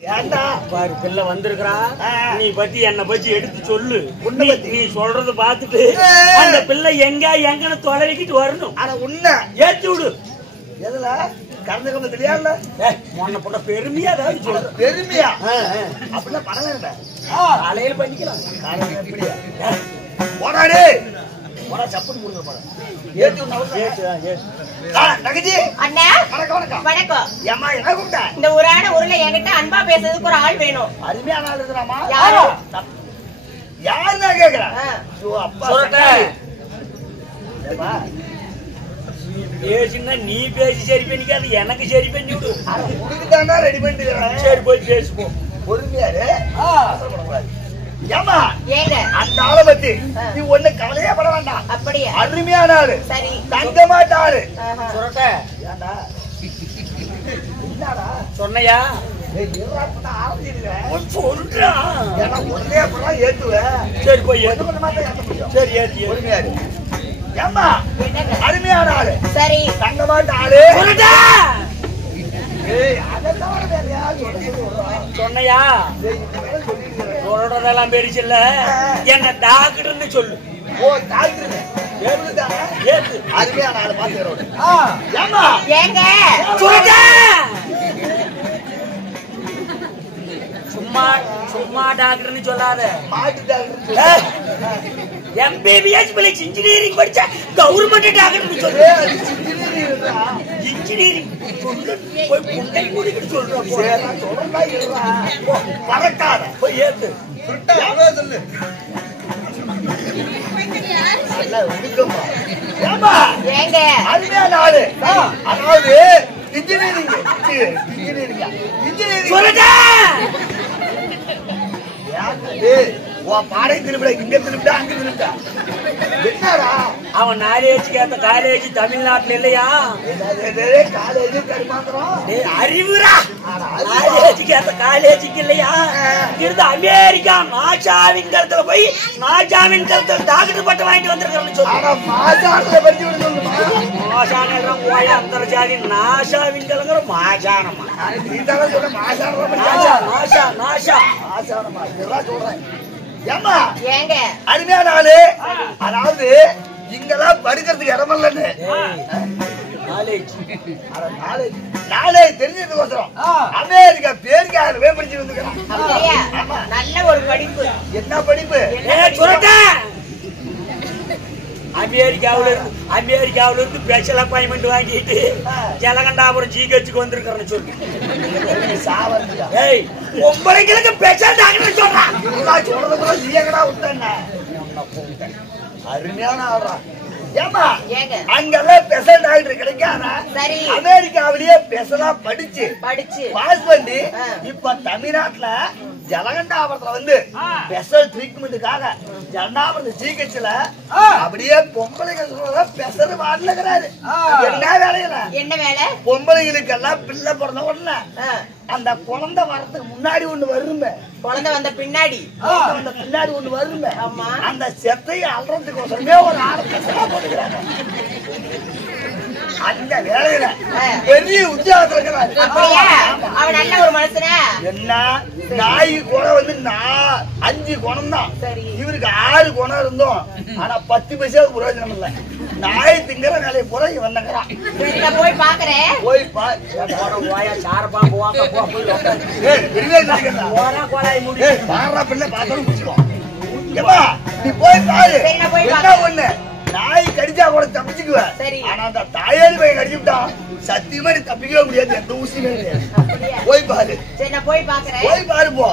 ஏண்டா பாரு பிள்ளை வந்திருக்கிறா, நீ பத்தி என்ன பத்தி எடுத்து சொல்லு. நீ சொல்றது பாத்துட்டு அந்த பிள்ளை எங்கன்னு தொலைக்கிட்டு வரணும். ஆனா உன்ன ஏத்தி விடு. எதுல கலந்து கலந்து தெரியாதுல உன்னை போட்ட பெருமையா ஏதாவது சொல்லு. பெருமையா அப்படின்னா பணம் வேண்டாம், காலையில பண்ணிக்கலாம். காலையில எப்படியா போடாடே போடா சப்புன்னு கொடுங்க போட ஏத்தி விடு. நகஜி அண்ணா வணக்கம் வணக்கம் வணக்கம். ஏம்மா என்ன கூப்பிட்ட? இந்த ஊரான ஊர்ல என்கிட்ட அன்பா பேசுறதுக்கு ஒரு ஆள் வேணும். அருமையான ஆள் இருக்கிறாமா? யாரு? யாருன்னா கேக்குறேன். அப்பா பேசுனா நீ பேசி சரி பண்ணிக்காது, எனக்கு சரி பண்ணி விடு. உனக்குதானா ரெடி பண்ணிட்டு சரி போய் பேசுவோம். பொறுமையாரு. ஏமா ஏங்க அந்த ஆளை பத்தி நீ ஒண்ணு கவலையே பட வேண்டாம். அப்படியே அருமையான ஆளு, சரி தங்க மாட்டாரு. சுரட்ட ஏண்டா என்னடா சொன்னையா சொல்றான் உடனே அப்படிலாம் ஏத்துவேன். சரி போய் ஏத்து. கொஞ்சமா தான் ஏத்த முடியும். சரி ஏத்தி பொறுமையாரு. ஏமா என்னங்க அருமையான ஆளு, சரி தங்க மாட்ட ஆளு. சொன்னையா சொல்றதெல்லாம் பெருசில்ல, என்ன டாக்டர்னு சொல்லு. ஓ டாக்டர் ஏத்து. அருமையான ஆளு பாத்துக்கிறோம். ஏமா ஏங்க சும்மா சும்மா டாக்டர்னு சொல்லாத. மாட்டு டாக்டர் எம்பிபிஎஸ் பிளஸ் இன்ஜினியரிங் படிச்ச கவர்மெண்ட் டாக்டர்னு சொல்லு. இன்ஜினியரிங் சொல்லு போய் புண்டை குடிக்கிட்டு சொல்றோம். சொல்றா இல்லா பறக்காத போய் ஏத்து. சொல்லு ஏமா ஏங்க அருமையான ஆளு, அதாவது இன்ஜினியரிங் பாடை திருவிழா இங்க திருவிழா அங்க திருவிழா என்னடா அவன் நாலேஜுக்கு ஏத்த காலேஜ் தமிழ்நாட்டுல இல்லையா? காலேஜ் கருமாந்திரம் அறிவுரா காலேஜுக்கு ஏத்த காலேஜுக்கு இல்லையா? இருந்து அமெரிக்கா நாசாவின்கிறதுல போய் நாசாவின்கிறதுல டாக்டர் பட்டம் வாங்கிட்டு வந்திருக்கிறேன்னு சொல்லு. மாசானத்துல படிச்சு விட சொல்லுமா? மாசானம் போய் அந்தர்ஜாதி நாசாவின்கிறங்கிற மாசானமா நீ தானே சொல்ல மாசானம் நாசா நாசா மாசானமா இதெல்லாம் சொல்றேன். ஏமா ஏங்க அருமையான ஆளு, அதாவது இங்கெல்லாம் படுக்கிறதுக்கு இடமல்லன்னு நாளே தெரிஞ்சதுக்கோசரம் அமெரிக்கா பேருக்கு 1000 பேர் படிச்சு வந்துக்கிறான். அப்படியா? நல்ல ஒரு படிப்பு. என்ன படிப்பு? அமெரிக்காவில இருந்து ஸ்பெஷல் அப்பாயின்மெண்ட் வாங்கிட்டு ஜலகண்டாபுரம் ஜிஹெச்சுக்கு வந்திருக்கிறேன்னு சொல்லு. ஏய் பொம்பளைங்களுக்கு ஸ்பெஷல் டாக்டர் சொல்றான். சொல்றது கூட நீங்கடா விட்டேன்னா அருமையான ஆளா. ஏமா ஏங்க அங்கெல்லாம் ஸ்பெஷல் டாக்டர் கிடைக்காதா? சரி அமெரிக்காவிலேயே ஸ்பெஷலா படிச்சு பாஸ் பண்ணி இப்ப தமிழ்நாட்டுல ஜலகண்டாபுரத்துல வந்து ஸ்பெஷல் ட்ரீட்மெண்ட்டுக்காக ஜலகண்டாபுரத்து ஜிஹெச்ல அப்படியே பொம்பளைகள் ஸ்பெஷல் வாடலுங்கிறாரு. என்ன வேலையில என்ன வேலை? பொம்பளைகளுக்கெல்லாம் பிள்ளை பிறந்த உடனே அந்த குழந்தை வரதுக்கு முன்னாடி ஒண்ணு வருமே, குழந்தை வந்த பின்னாடி பின்னாடி ஒண்ணு வருமே, ஆமா அந்த செத்தையை அல்றதுக்கு ஒசரமே ஒரு ஆளு போட்டுக்கிறாங்க. அந்த வேலையில பெரிய உத்தியோகத்துல இருக்கிறாரு. அவன் நல்ல ஒரு மனுஷனா? என்ன நாய் குணம் வந்து 5 குணம் தான், இவருக்கு 6 குணம் இருந்தோம். ஆனா 10 பைசா பிரயோஜனம் இல்லை. நாய் திங்கிற வேலையை பூரா இவன் தங்குறான். போய் பாக்குறேன். போய் பிள்ளை பார்த்தாலும் முடிச்சுக்கோம். நீ போய் பாரு. என்ன ஒண்ணு நாய் கடிச்சா கூட தப்பிச்சுக்குவேன். ஆனா அந்த தாயாரி பையன் கடிச்சுட்டான் சத்தியமா நீ தப்பிக்கவே முடியாது. எந்த ஊசியுமே கிடையாது. போய் பாரு. சரி நான் போய் பாக்குறேன். போய் பாரு போ.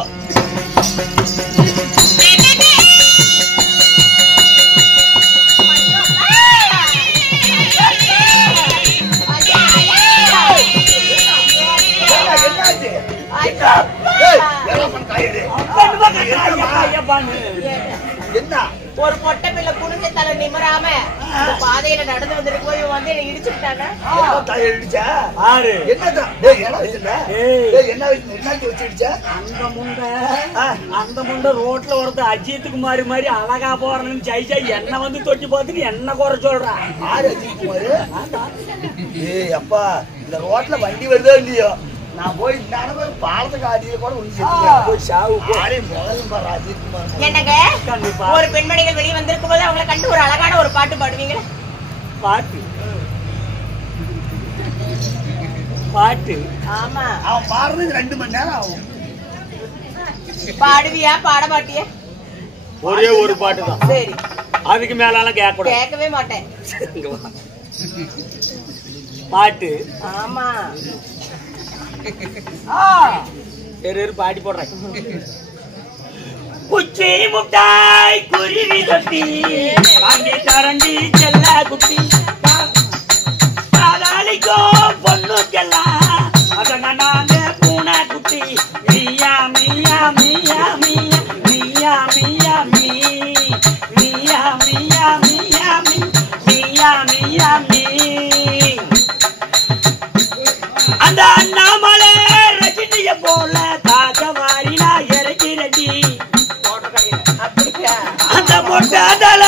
என்ன ஒரு பொட்டை பிள்ளை குனிஞ்ச தலை நிமராம பாதையில நடந்து வந்துட்டு போய் வந்து என்ன இடிச்சுட்டாங்க. அந்த முண்டை ரோட்ல ஒருத்த அஜித் குமார் மாதிரி அழகா போறேன்னு ஜெயிச்சா என்ன வந்து தொட்டி பார்த்துட்டு என்ன குறை சொல்றான். அஜித் குமார் அப்பா இந்த ரோட்ல வண்டி வருதோ இல்லையோ நான் போய் பாலத்துக்கு அடியில கூட போய் சாவு போ. என்னங்க ஒரு பெண்மணிகள் வெளியே வந்திருக்கும் போது அவங்களை கண்டு ஒரு அழகான ஒரு பாட்டு பாடுவீங்களா? பாட்டு பாட்டு ஆமா. அவன் பாடுறதுக்கு 2 மணி நேரம் ஆகும். பாடுவியா பாட மாட்டியா? ஒரே ஒரு பாட்டு தான். சரி, அதுக்கு மேலாம் கேட்கவே மாட்டேன். பாட்டு ஆமா. பாடி போடுறேன். குச்சி முட்டாய் குருவி தொட்டி காண்டி தரண்டி செல்ல குட்டி காதாளிக்கும் பொண்ணுக்கெல்லாம் அதங்க நாங்க பூனை குட்டி மியா மியா மியா மியா மியா மியா மீ மியா மியா மியா மீ மியா மியா மீ அந்த அண்ணாமலை ரஜினிய போல தாஜவாரி நான் இறக்கிறடி அந்த மொட்டாதல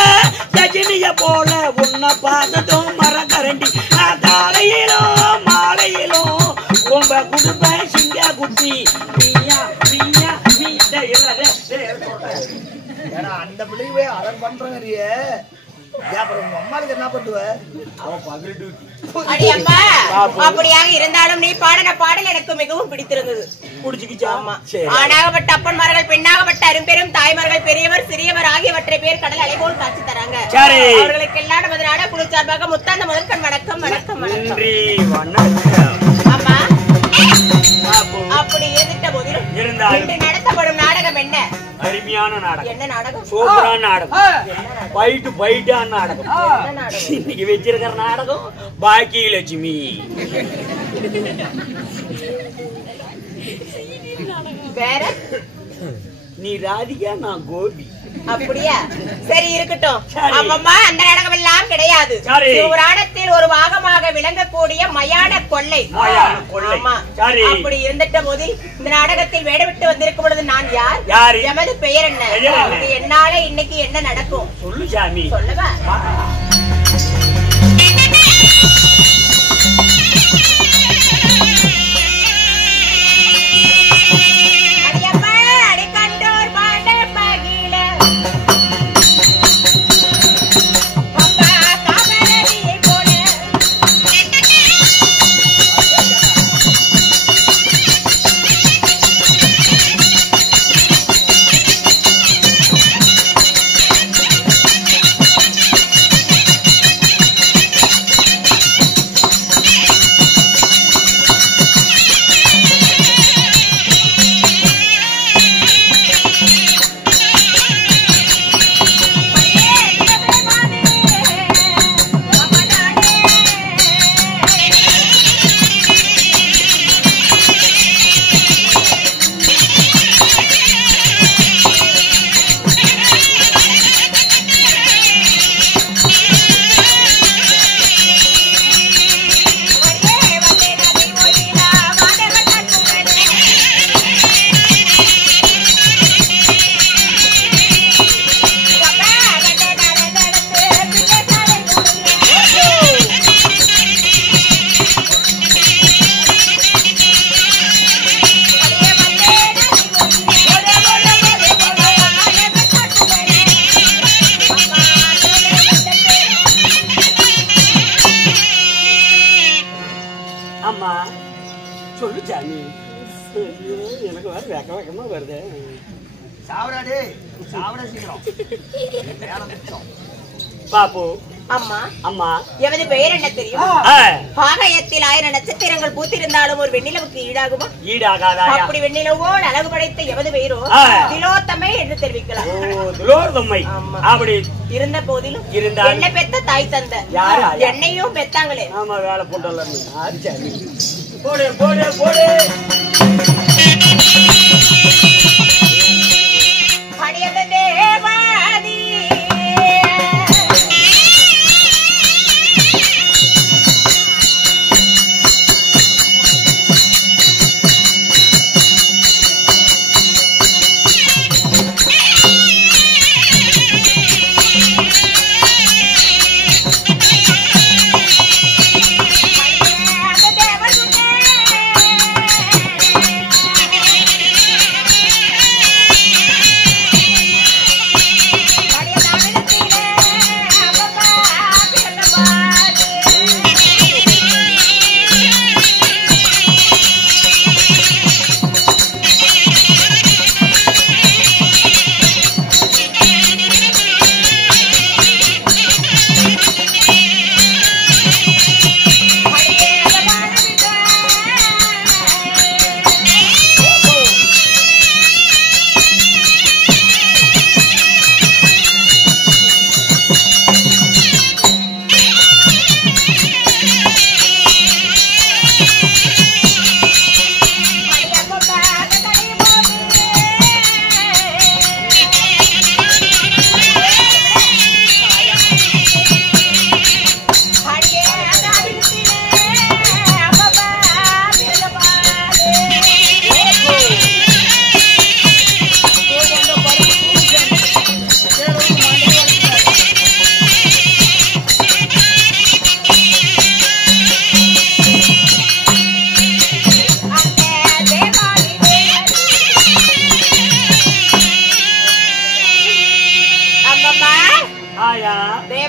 ரஜினிய போல உன்னை பார்த்ததும் மரக்கரண்டி நான் காலையிலும் மாலையிலும் ரொம்ப குடுப்பேன் சிங்க குட்டி மியா மியா மீ. ஏன்னா அந்த பிள்ளைக்கு போய் அலர் பண்றேங்க. அப்புறம் அம்மாளுக்கு என்ன பண்ணுவ? அவன் 18 அடி அம்மா, அப்படியாக இருந்தாலும் நீ பாடின பாடல் எனக்கு மிகவும் பிடித்திருந்தது. ஆணாகப்பட்ட அப்பன்மார்கள், பெண்ணாகப்பட்ட அரும்பெரும் தாய்மார்கள், பெரியவர் சிறியவர் ஆகியவற்றை பேர் கடல் அலை போல் காட்சி தராங்க. அவர்களுக்கு எல்லாம் நமது நாட குழு சார்பாக முத்தாந்த முதற்கண் வணக்கம் வணக்கம் வணக்கம். அம்மா, அப்படி இருந்துட்ட போதிலும் இன்று நடத்தப்படும் நாடகம் என்ன? அருமையான நாடகம். என்ன நாடகம்? சூப்பரான நாடகம். பைட்டான நாடகம். இன்னைக்கு வச்சிருக்கிற நாடகம் பாக்கியலட்சுமி. வேற? நீ ராதிகா, நான் கோபி. அப்படியா? சரி, இருக்கட்டும். அம்மம்மா, அந்த நாடகம் எல்லாம் கிடையாது. புராணத்தில் ஒரு பாகமாக விளங்கக்கூடிய மயான கொள்ளை. அப்படி இருந்துட்ட போதில் இந்த நாடகத்தில் வேடவிட்டு வந்திருக்கும் பொழுது நான் யார்? எமது பெயர் என்ன? என்னால இன்னைக்கு என்ன நடக்கும்? சொல்லு சாமி. சொல்லவா? பாப்பு. அம்மா, அம்மா, எமது பெயர் என்ன தெரியும்? ஆகாயத்தில் 1000 நட்சத்திரங்கள் பூத்திருந்தாலும் ஒரு வெண்ணிலவுக்கு ஈடாகுமா? ஈடாகாதா? அப்படி வெண்ணிலவோடு அழகு படைத்த எமது பெயரோ திலோத்தமை என்று தெரிவிக்கலாம். திலோத்தமை. அப்படி இருந்த போதிலும் என்ன பெத்த தாய் தந்த என்னையும் பெத்தாங்களே. ஆமா, வேலை போட்டல. போடு போடு போடு.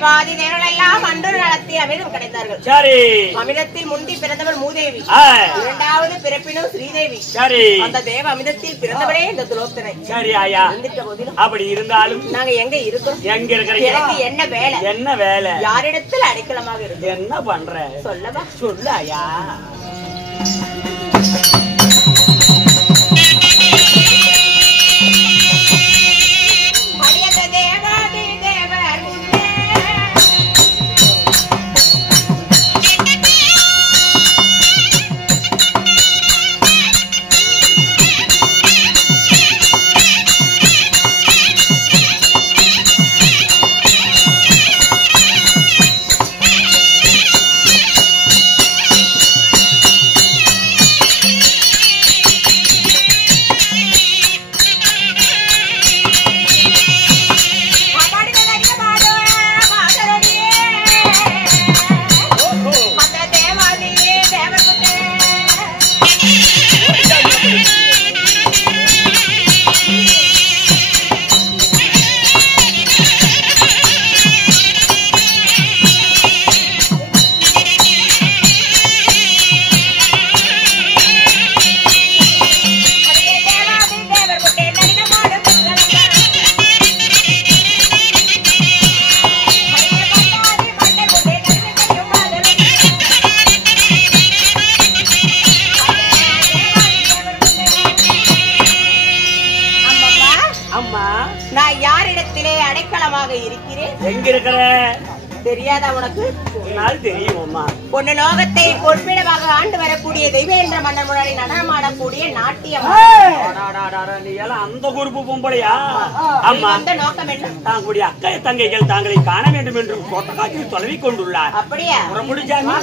தேவாதி தேவர்கள் எல்லாம் அன்று நடத்தி அமிர்தம் கிடைத்தார்கள். சரி. அமிர்தத்தில் முந்தி பிறந்தவர் மூதேவி, இரண்டாவது பிறப்பினும் ஸ்ரீதேவி. சரி. அந்த தேவ அமிர்தத்தில் பிறந்தவரே இந்த துலோத்தனை. சரி ஆயா. இருந்துட்ட போதிலும் அப்படி இருந்தாலும் நாங்க எங்க இருக்கோம்? எங்க இருக்கிறீங்க? எனக்கு என்ன வேலை? என்ன வேலை? யாரிடத்தில் அடைக்கலமாக இருக்கு? என்ன பண்ற? சொல்லவா? சொல்லு ஐயா. எங்க இருக்கிற தெரியாதா உனக்கு? தெரியும் அம்மா. பொண்ணு லோகத்தை பொற்பிடமாக ஆண்டு வரக்கூடிய தெய்வேந்திர மன்னர் முன்னாடி நடனமாடக்கூடிய நாட்டியம். நீ எல்லாம் அந்த குரூப்பு பொம்பளையா? அம்மா அந்த நோக்கம் என்ன? தாங்களுடைய அக்கா தங்கைகள் தாங்களை காண வேண்டும் என்று கொட்டக்காட்சியில் தொலைவி கொண்டுள்ளார். அப்படியா? முடிஞ்சாங்க